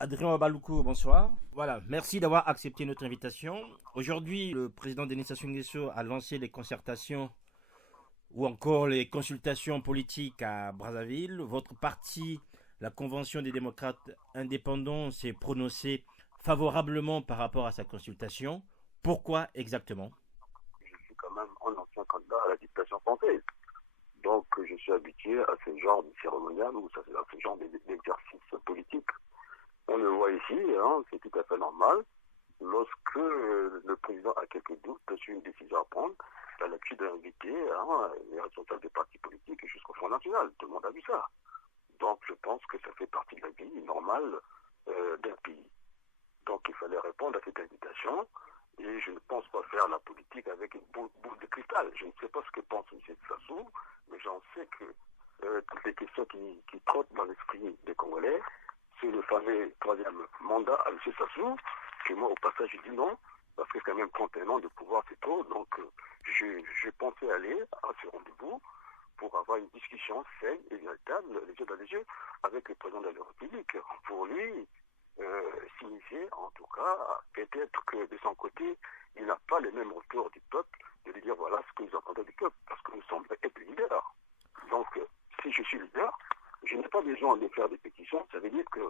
Adrien Baloukou, bonsoir. Voilà, merci d'avoir accepté notre invitation. Aujourd'hui, le président Denis Sassou Nguesso a lancé les concertations ou encore les consultations politiques à Brazzaville. Votre parti, la Convention des démocrates indépendants, s'est prononcé favorablement par rapport à sa consultation. Pourquoi exactement? Je suis quand même un ancien candidat à la dictature française. Donc, je suis habitué à ce genre de cérémonial ou à ce genre d'exercice politique. On le voit ici, hein, c'est tout à fait normal. Lorsque le président a quelques doutes sur une décision à prendre, il a l'habitude d'inviter les responsables des partis politiques jusqu'au Front National. Tout le monde a vu ça. Donc, je pense que ça fait partie de la vie normale d'un pays. Donc, il fallait répondre à cette invitation. Et je ne pense pas faire la politique avec une boule de cristal. Je ne sais pas ce que pense M. Sassou, mais j'en sais que toutes les questions qui trottent dans l'esprit des Congolais, c'est le fameux troisième mandat à M. Sassou, que moi, au passage, je dis non, parce que quand même 31 ans de pouvoir, c'est trop. Donc, je pensais aller à ce rendez-vous pour avoir une discussion saine et véritable, les yeux dans les yeux, avec le président de la République. Pour lui, signifier, en tout cas, peut-être que de son côté, il n'a pas le même retour du peuple, de lui dire voilà ce que nous entendons du peuple, parce que nous sommes être leader. Donc, si je suis leader, je n'ai pas besoin de faire des pétitions, ça veut dire que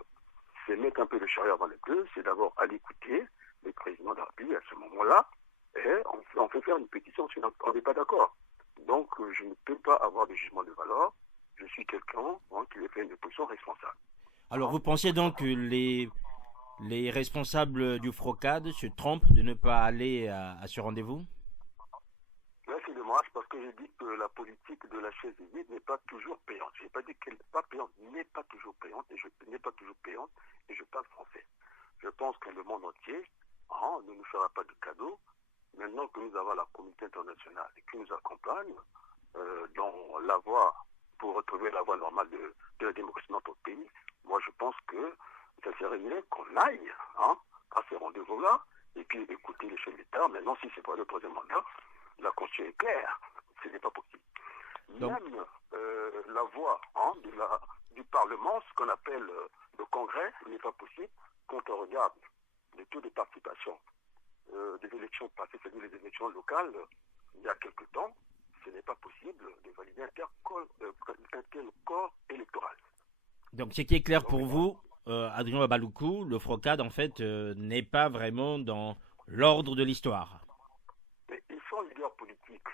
c'est mettre un peu le chariot avant les bœufs, c'est d'abord aller écouter le président de la République à ce moment-là, et on fait faire une pétition si on n'est pas d'accord. Donc, je ne peux pas avoir de jugement de valeur, je suis quelqu'un qui fait une position responsable. Alors, vous pensez donc que les responsables du FROCAD se trompent de ne pas aller à ce rendez-vous? Là, c'est dommage parce que je dis que la politique de la chaise vide n'est pas toujours payante. Je n'ai pas dit qu'elle n'est pas payante, n'est pas toujours payante, et je n'est pas toujours payante, et je parle français. Je pense que le monde entier ne nous fera pas de cadeaux. Maintenant que nous avons la communauté internationale qui nous accompagne dans la voie, pour retrouver la voie normale de la démocratie dans notre pays, moi je pense que ça serait mieux qu'on aille à ces rendez-vous-là, et puis écouter les chefs d'État. Maintenant, si c'est pas le troisième mandat, la Constitution est claire, ce n'est pas possible. Donc, Même la voie du Parlement, ce qu'on appelle le Congrès, n'est pas possible quand on regarde le taux de participation des élections passées, c'est-à-dire les élections locales, il y a quelque temps, ce n'est pas possible de valider un tel corps électoral. Donc, ce qui est clair Donc, pour vous, Adrien Babaloukou, le FROCAD, en fait, n'est pas vraiment dans l'ordre de l'histoire. mais ils sont leaders politiques.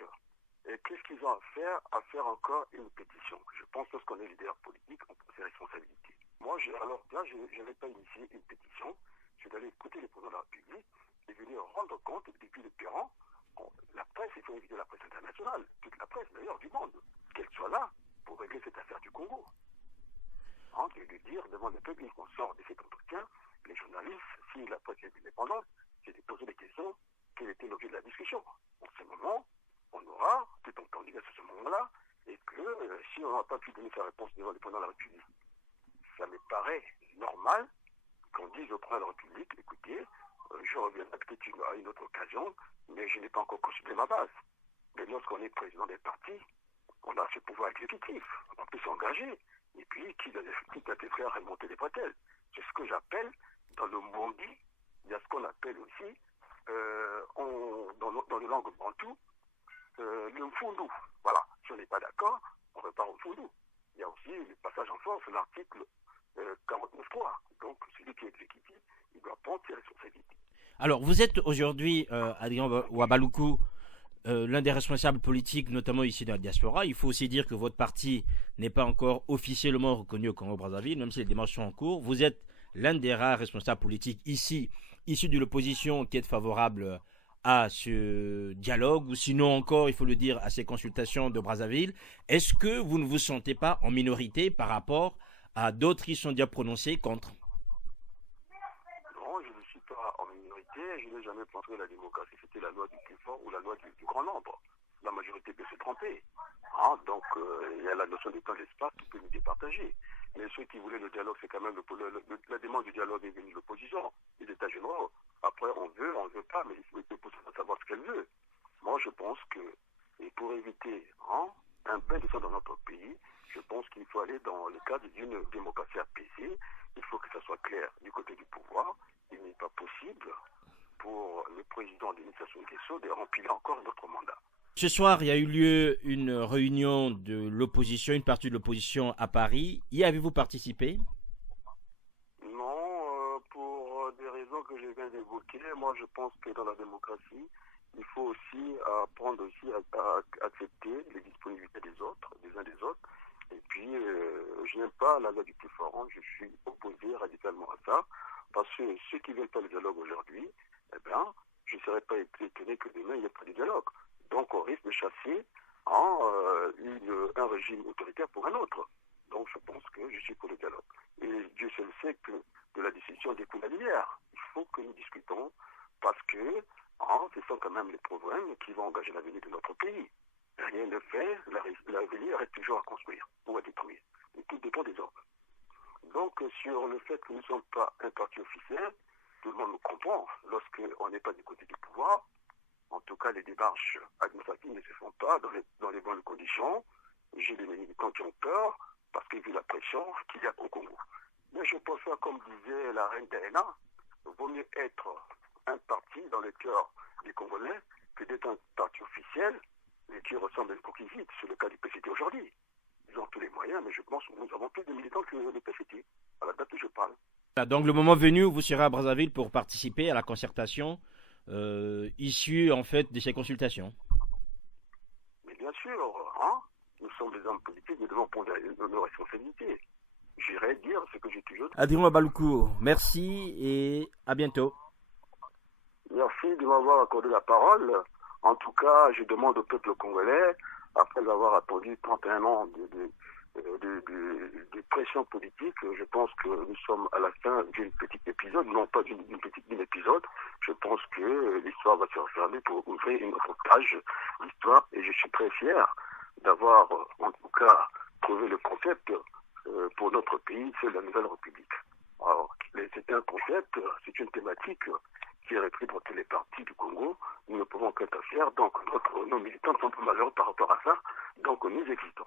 Et qu'est-ce qu'ils ont à faire? À faire encore une pétition. Je pense que lorsqu'on est leader politique, on prend ses responsabilités. Moi, alors là, je n'avais pas initié une pétition. Je vais aller écouter le président de la République et venir rendre compte depuis le terrain. La presse, il faut éviter la presse internationale, toute la presse d'ailleurs du monde, qu'elle soit là pour régler cette affaire du Congo. Et de dire devant le peuple qu'on sort de cet entretien, les journalistes, si la presse est indépendante, c'est de poser des questions, quel était l'objet de la discussion. En ce moment, on aura tout entendu à ce moment-là, et que si on n'a pas pu donner sa réponse devant le président de la République, ça me paraît normal qu'on dise au président de la République, écoutez, je reviendrai peut-être à une autre occasion, mais je n'ai pas encore consulté ma base. Mais lorsqu'on est président des partis, on a ce pouvoir exécutif, on peut s'engager, et puis quitte à te faire remonter les bretelles. C'est ce que j'appelle, dans le monde, il y a ce qu'on appelle aussi, dans le langue bantou, le foundou. Voilà, si on n'est pas d'accord, on repart au foundou. Il y a aussi le passage en force, l'article 49.3. Donc, celui qui est exécutif, il doit prendre ses responsabilités. Alors, vous êtes aujourd'hui, Adrien Wabaloukou, l'un des responsables politiques, notamment ici dans la diaspora. Il faut aussi dire que votre parti n'est pas encore officiellement reconnu au Congo-Brazzaville, même si les démarches sont en cours. Vous êtes l'un des rares responsables politiques ici, issus de l'opposition, qui est favorable à ce dialogue, ou sinon encore, il faut le dire, à ces consultations de Brazzaville. Est-ce que vous ne vous sentez pas en minorité par rapport à d'autres qui sont déjà prononcés contre? Non, je ne suis pas en minorité. Je n'ai jamais pensé que la démocratie, c'était la loi du plus fort ou la loi du grand nombre. La majorité peut se tromper. Donc, il y a la notion de temps et d'espace qui peut nous départager. Mais ceux qui voulaient le dialogue, c'est quand même la demande du dialogue est venue de l'opposition, des États généraux. Après, on veut pas, mais il faut savoir ce qu'elle veut. Moi, je pense que, et pour éviter un pain de sang dans notre pays, je pense qu'il faut aller dans le cadre d'une démocratie apaisée. Il faut que ça soit clair du côté Sassou Nguesso de remplir encore notre mandat. Ce soir, il y a eu lieu une réunion de l'opposition, une partie de l'opposition à Paris. Y avez-vous participé? Non, pour des raisons que je viens d'évoquer, moi je pense que dans la démocratie, il faut aussi apprendre aussi à accepter les disponibilités des autres, des uns des autres. Et puis, je n'aime pas la loi du plus fort. Je suis opposé radicalement à ça. Parce que ceux qui ne veulent pas le dialogue aujourd'hui, eh bien, je ne serais pas étonné que demain, il n'y ait pas de dialogue. Donc, on risque de chasser un régime autoritaire pour un autre. Donc, je pense que je suis pour le dialogue. Et Dieu seul sait que de la décision découle la lumière. Il faut que nous discutons parce que ce sont quand même les problèmes qui vont engager l'avenir de notre pays. Rien ne fait, l'avenir reste toujours à construire ou à détruire. Et tout dépend des hommes. Donc, sur le fait que nous ne sommes pas un parti officiel, tout le monde nous comprend. Lorsqu'on n'est pas du côté du pouvoir, en tout cas, les démarches administratives ne se font pas dans les bonnes conditions. J'ai des militants qui ont peur parce qu'ils vu la pression qu'il y a au Congo. Mais je pense que, comme disait la reine Diana, il vaut mieux être un parti dans le cœur des Congolais que d'être un parti officiel mais qui ressemble à une coquille vide. C'est le cas du PCT aujourd'hui. Ils ont tous les moyens, mais je pense que nous avons plus de militants que le PCT, à la date où je parle. Donc, le moment venu, vous serez à Brazzaville pour participer à la concertation issue, en fait, de ces consultations. Mais bien sûr, nous sommes des hommes politiques, nous devons prendre nos responsabilités. J'irai dire ce que j'ai toujours dit. Adrien Wabaluku, merci et à bientôt. Merci de m'avoir accordé la parole. En tout cas, je demande au peuple congolais, après avoir attendu 31 ans de pression politique, je pense que nous sommes à la fin d'une petite épisode, non pas d'une épisode. Je pense que l'histoire va se refermer pour ouvrir une autre page d'histoire et je suis très fier d'avoir en tout cas trouvé le concept pour notre pays, c'est la Nouvelle République. Alors, c'est un concept, c'est une thématique qui est reprise dans tous les partis du Congo. Nous ne pouvons qu'être fiers, donc nos militants sont pas malheureux par rapport à ça, donc nous existons.